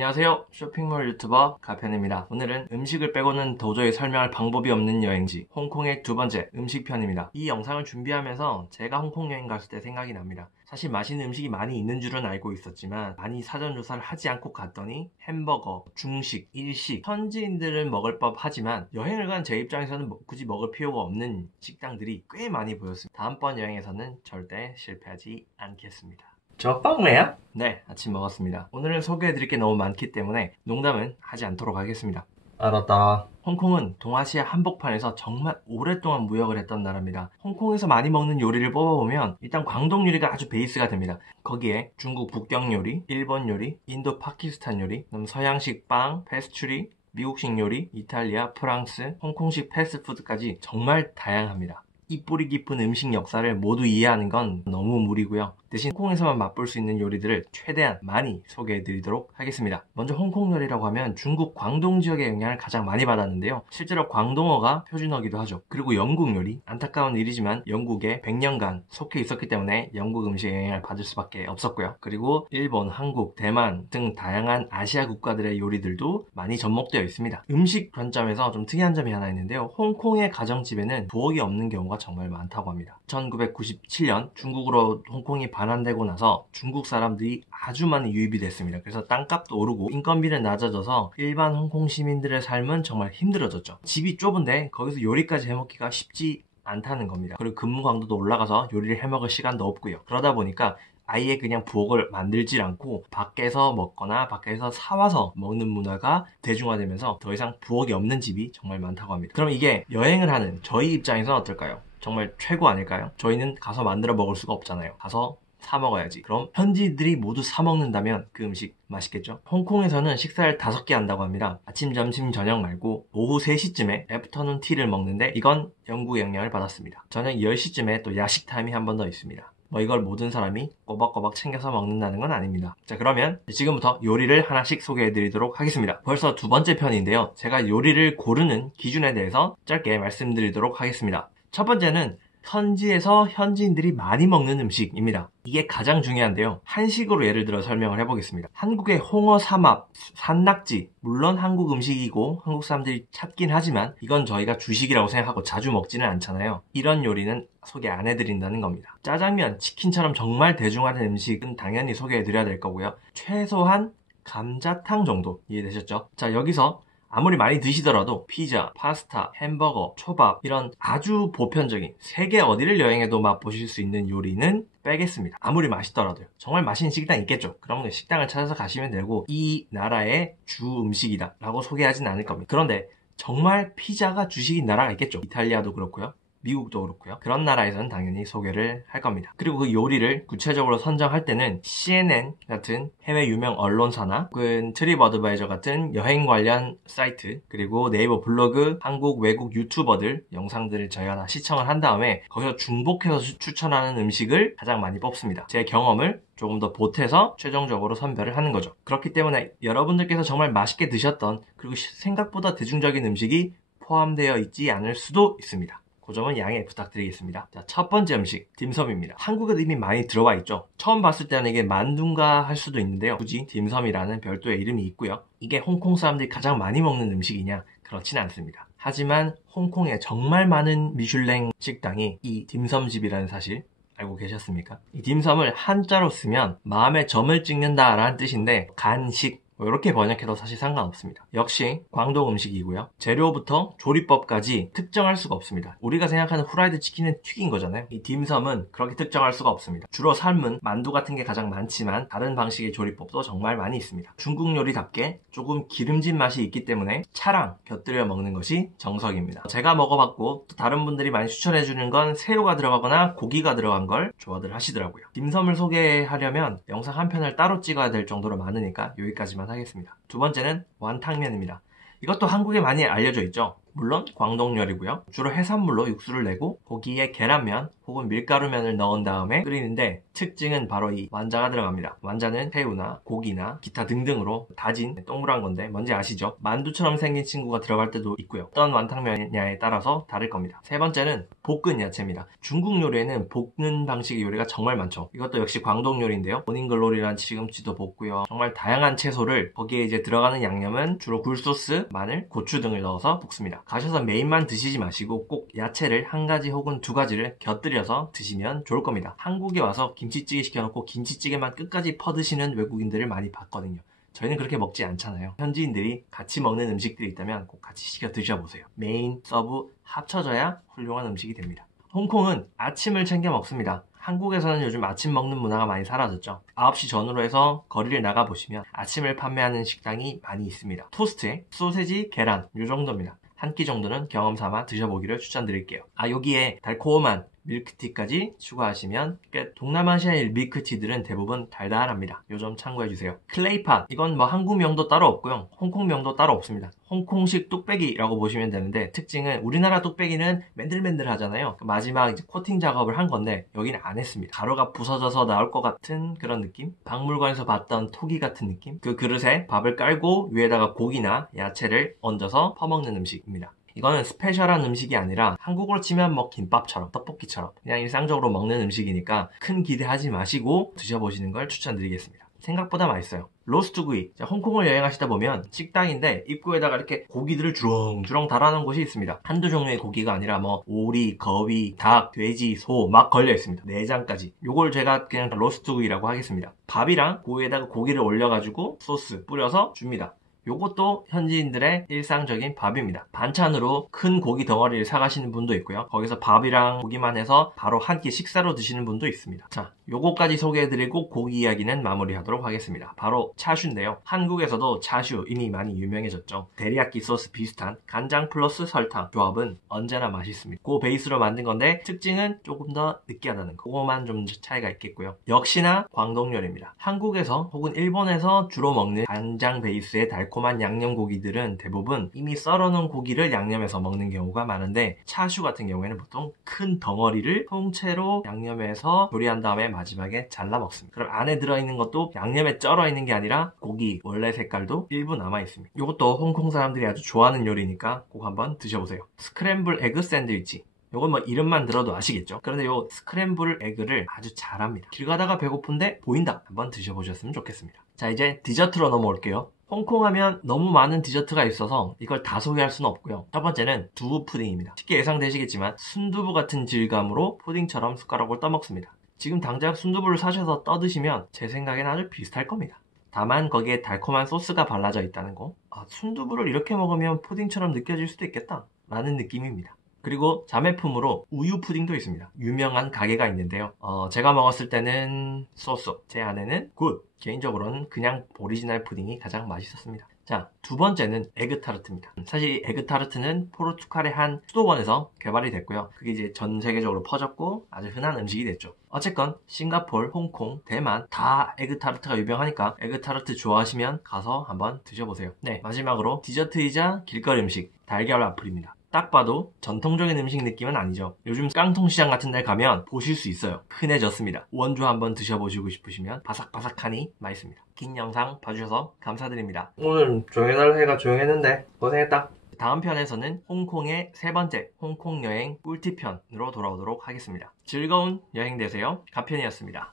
안녕하세요. 쇼핑몰 유튜버 가편입니다. 오늘은 음식을 빼고는 도저히 설명할 방법이 없는 여행지 홍콩의 두 번째 음식편입니다. 이 영상을 준비하면서 제가 홍콩 여행 갔을 때 생각이 납니다. 사실 맛있는 음식이 많이 있는 줄은 알고 있었지만 많이 사전 조사를 하지 않고 갔더니 햄버거, 중식, 일식, 현지인들은 먹을 법하지만 여행을 간 제 입장에서는 굳이 먹을 필요가 없는 식당들이 꽤 많이 보였습니다. 다음번 여행에서는 절대 실패하지 않겠습니다. 저 빵매야? 네, 아침 먹었습니다. 오늘은 소개해드릴 게 너무 많기 때문에 농담은 하지 않도록 하겠습니다. 알았다. 홍콩은 동아시아 한복판에서 정말 오랫동안 무역을 했던 나라입니다. 홍콩에서 많이 먹는 요리를 뽑아보면 일단 광동 요리가 아주 베이스가 됩니다. 거기에 중국 북경 요리, 일본 요리, 인도 파키스탄 요리, 서양식 빵, 페스츄리, 미국식 요리, 이탈리아, 프랑스, 홍콩식 패스트푸드까지 정말 다양합니다. 이 뿌리 깊은 음식 역사를 모두 이해하는 건 너무 무리고요. 대신 홍콩에서만 맛볼 수 있는 요리들을 최대한 많이 소개해드리도록 하겠습니다. 먼저 홍콩 요리라고 하면 중국 광동 지역의 영향을 가장 많이 받았는데요. 실제로 광동어가 표준어기도 하죠. 그리고 영국 요리, 안타까운 일이지만 영국에 100년간 속해 있었기 때문에 영국 음식의 영향을 받을 수밖에 없었고요. 그리고 일본, 한국, 대만 등 다양한 아시아 국가들의 요리들도 많이 접목되어 있습니다. 음식 관점에서 좀 특이한 점이 하나 있는데요. 홍콩의 가정집에는 부엌이 없는 경우가 정말 많다고 합니다. 1997년 중국으로 홍콩이 반환되고 나서 중국 사람들이 아주 많이 유입이 됐습니다. 그래서 땅값도 오르고 인건비는 낮아져서 일반 홍콩 시민들의 삶은 정말 힘들어졌죠. 집이 좁은데 거기서 요리까지 해먹기가 쉽지 않다는 겁니다. 그리고 근무 강도도 올라가서 요리를 해먹을 시간도 없고요. 그러다 보니까 아예 그냥 부엌을 만들질 않고 밖에서 먹거나 밖에서 사와서 먹는 문화가 대중화되면서 더 이상 부엌이 없는 집이 정말 많다고 합니다. 그럼 이게 여행을 하는 저희 입장에서는 어떨까요? 정말 최고 아닐까요? 저희는 가서 만들어 먹을 수가 없잖아요. 가서 사 먹어야지. 그럼 현지들이 모두 사 먹는다면 그 음식 맛있겠죠? 홍콩에서는 식사를 5개 한다고 합니다. 아침, 점심, 저녁 말고 오후 3시쯤에 애프터눈 티를 먹는데 이건 영국의 영향을 받았습니다. 저녁 10시쯤에 또 야식 타임이 한 번 더 있습니다. 이걸 모든 사람이 꼬박꼬박 챙겨서 먹는다는 건 아닙니다. 자, 그러면 지금부터 요리를 하나씩 소개해드리도록 하겠습니다. 벌써 두 번째 편인데요. 제가 요리를 고르는 기준에 대해서 짧게 말씀드리도록 하겠습니다. 첫 번째는 현지에서 현지인들이 많이 먹는 음식입니다. 이게 가장 중요한데요. 한식으로 예를 들어 설명을 해보겠습니다. 한국의 홍어 삼합, 산낙지, 물론 한국 음식이고 한국 사람들이 찾긴 하지만 이건 저희가 주식이라고 생각하고 자주 먹지는 않잖아요. 이런 요리는 소개 안 해드린다는 겁니다. 짜장면, 치킨처럼 정말 대중화된 음식은 당연히 소개해드려야 될 거고요. 최소한 감자탕 정도 이해되셨죠? 자, 여기서 아무리 많이 드시더라도 피자, 파스타, 햄버거, 초밥 이런 아주 보편적인 세계 어디를 여행해도 맛보실 수 있는 요리는 빼겠습니다. 아무리 맛있더라도요. 정말 맛있는 식당 있겠죠. 그러면 식당을 찾아서 가시면 되고 이 나라의 주 음식이다 라고 소개하진 않을 겁니다. 그런데 정말 피자가 주식인 나라가 있겠죠. 이탈리아도 그렇고요. 미국도 그렇고요. 그런 나라에서는 당연히 소개를 할 겁니다. 그리고 그 요리를 구체적으로 선정할 때는 CNN 같은 해외 유명 언론사나 혹은 트립어드바이저 같은 여행 관련 사이트 그리고 네이버 블로그, 한국 외국 유튜버들 영상들을 저희가 다 시청을 한 다음에 거기서 중복해서 추천하는 음식을 가장 많이 뽑습니다. 제 경험을 조금 더 보태서 최종적으로 선별을 하는 거죠. 그렇기 때문에 여러분들께서 정말 맛있게 드셨던 그리고 생각보다 대중적인 음식이 포함되어 있지 않을 수도 있습니다. 그 점은 양해 부탁드리겠습니다. 자, 첫 번째 음식, 딤섬입니다. 한국에도 이미 많이 들어와 있죠. 처음 봤을 때는 이게 만두인가 할 수도 있는데요. 굳이 딤섬이라는 별도의 이름이 있고요. 이게 홍콩 사람들이 가장 많이 먹는 음식이냐? 그렇진 않습니다. 하지만 홍콩에 정말 많은 미슐랭 식당이 이 딤섬집이라는 사실 알고 계셨습니까? 이 딤섬을 한자로 쓰면 마음에 점을 찍는다 라는 뜻인데 간식 이렇게 번역해도 사실 상관없습니다. 역시 광동 음식이고요. 재료부터 조리법까지 특정할 수가 없습니다. 우리가 생각하는 후라이드 치킨은 튀긴 거잖아요. 이 딤섬은 그렇게 특정할 수가 없습니다. 주로 삶은 만두 같은 게 가장 많지만 다른 방식의 조리법도 정말 많이 있습니다. 중국 요리답게 조금 기름진 맛이 있기 때문에 차랑 곁들여 먹는 것이 정석입니다. 제가 먹어봤고 또 다른 분들이 많이 추천해주는 건 새우가 들어가거나 고기가 들어간 걸 좋아들 하시더라고요. 딤섬을 소개하려면 영상 한 편을 따로 찍어야 될 정도로 많으니까 여기까지만 하겠습니다. 두 번째는 완탕면입니다. 이것도 한국에 많이 알려져 있죠. 물론 광동 요리고요. 주로 해산물로 육수를 내고 고기에 계란면 혹은 밀가루면을 넣은 다음에 끓이는데 특징은 바로 이 완자가 들어갑니다. 완자는 새우나 고기나 기타 등등으로 다진 동그란 건데 뭔지 아시죠? 만두처럼 생긴 친구가 들어갈 때도 있고요. 어떤 완탕면이냐에 따라서 다를 겁니다. 세 번째는 볶은 야채입니다. 중국 요리에는 볶는 방식의 요리가 정말 많죠. 이것도 역시 광동 요리인데요. 모닝글로리란 시금치도 볶고요. 정말 다양한 채소를 거기에 이제 들어가는 양념은 주로 굴소스, 마늘, 고추 등을 넣어서 볶습니다. 가셔서 메인만 드시지 마시고 꼭 야채를 한 가지 혹은 두 가지를 곁들여서 드시면 좋을 겁니다. 한국에 와서 김치찌개 시켜놓고 김치찌개만 끝까지 퍼드시는 외국인들을 많이 봤거든요. 저희는 그렇게 먹지 않잖아요. 현지인들이 같이 먹는 음식들이 있다면 꼭 같이 시켜 드셔보세요. 메인, 서브 합쳐져야 훌륭한 음식이 됩니다. 홍콩은 아침을 챙겨 먹습니다. 한국에서는 요즘 아침 먹는 문화가 많이 사라졌죠. 9시 전후로 해서 거리를 나가보시면 아침을 판매하는 식당이 많이 있습니다. 토스트에 소세지, 계란 이 정도입니다. 한 끼 정도는 경험 삼아 드셔보기를 추천드릴게요. 여기에 달콤한 밀크티까지 추가하시면 동남아시아의 밀크티들은 대부분 달달합니다. 요 점 참고해주세요. 클레이팟 이건 뭐 한국 명도 따로 없고요. 홍콩 명도 따로 없습니다. 홍콩식 뚝배기라고 보시면 되는데 특징은 우리나라 뚝배기는 맨들맨들 하잖아요. 마지막 이제 코팅 작업을 한 건데 여기는 안 했습니다. 가루가 부서져서 나올 것 같은 그런 느낌? 박물관에서 봤던 토기 같은 느낌? 그 그릇에 밥을 깔고 위에다가 고기나 야채를 얹어서 퍼먹는 음식입니다. 이거는 스페셜한 음식이 아니라 한국으로 치면 뭐 김밥처럼 떡볶이처럼 그냥 일상적으로 먹는 음식이니까 큰 기대하지 마시고 드셔보시는 걸 추천드리겠습니다. 생각보다 맛있어요. 로스트구이. 홍콩을 여행하시다 보면 식당인데 입구에다가 이렇게 고기들을 주렁주렁 달아놓은 곳이 있습니다. 한두 종류의 고기가 아니라 뭐 오리, 거위, 닭, 돼지, 소 막 걸려 있습니다. 내장까지. 요걸 제가 그냥 로스트구이라고 하겠습니다. 밥이랑 고기에다가 고기를 올려가지고 소스 뿌려서 줍니다. 요것도 현지인들의 일상적인 밥입니다. 반찬으로 큰 고기 덩어리를 사가시는 분도 있고요. 거기서 밥이랑 고기만 해서 바로 한 끼 식사로 드시는 분도 있습니다. 자, 요거까지 소개해드리고 고기 이야기는 마무리하도록 하겠습니다. 바로 차슈인데요. 한국에서도 차슈 이미 많이 유명해졌죠. 데리야끼 소스 비슷한 간장 플러스 설탕 조합은 언제나 맛있습니다. 그 베이스로 만든 건데 특징은 조금 더 느끼하다는 거. 그거만 좀 차이가 있겠고요. 역시나 광동 요리입니다. 한국에서 혹은 일본에서 주로 먹는 간장 베이스의 달콤한 양념 고기들은 대부분 이미 썰어놓은 고기를 양념해서 먹는 경우가 많은데 차슈 같은 경우에는 보통 큰 덩어리를 통째로 양념해서 조리한 다음에 마지막에 잘라 먹습니다. 그럼 안에 들어있는 것도 양념에 쩔어 있는 게 아니라 고기 원래 색깔도 일부 남아 있습니다. 이것도 홍콩 사람들이 아주 좋아하는 요리니까 꼭 한번 드셔보세요. 스크램블 에그 샌드위치. 요건 뭐 이름만 들어도 아시겠죠? 그런데 요 스크램블 에그를 아주 잘합니다. 길 가다가 배고픈데 보인다. 한번 드셔보셨으면 좋겠습니다. 자, 이제 디저트로 넘어올게요. 홍콩 하면 너무 많은 디저트가 있어서 이걸 다 소개할 수는 없고요. 첫 번째는 두부 푸딩입니다. 쉽게 예상되시겠지만 순두부 같은 질감으로 푸딩처럼 숟가락으로 떠먹습니다. 지금 당장 순두부를 사셔서 떠드시면 제 생각에는 아주 비슷할 겁니다. 다만 거기에 달콤한 소스가 발라져 있다는 거. 순두부를 이렇게 먹으면 푸딩처럼 느껴질 수도 있겠다 라는 느낌입니다. 그리고 자매품으로 우유 푸딩도 있습니다. 유명한 가게가 있는데요. 제가 먹었을 때는 소소, 제 아내는 굿. 개인적으로는 그냥 오리지널 푸딩이 가장 맛있었습니다. 자, 두 번째는 에그타르트입니다. 사실 에그타르트는 포르투갈의 한 수도원에서 개발이 됐고요. 그게 이제 전 세계적으로 퍼졌고 아주 흔한 음식이 됐죠. 어쨌건 싱가포르, 홍콩, 대만 다 에그타르트가 유명하니까 에그타르트 좋아하시면 가서 한번 드셔보세요. 네, 마지막으로 디저트이자 길거리 음식 달걀 와플입니다. 딱 봐도 전통적인 음식 느낌은 아니죠. 요즘 깡통시장 같은 데 가면 보실 수 있어요. 흔해졌습니다. 원조 한번 드셔보시고 싶으시면 바삭바삭하니 맛있습니다. 긴 영상 봐주셔서 감사드립니다. 오늘 조용해달라 해가 조용했는데 고생했다. 다음 편에서는 홍콩의 세 번째 홍콩 여행 꿀팁 편으로 돌아오도록 하겠습니다. 즐거운 여행 되세요. 가편이었습니다.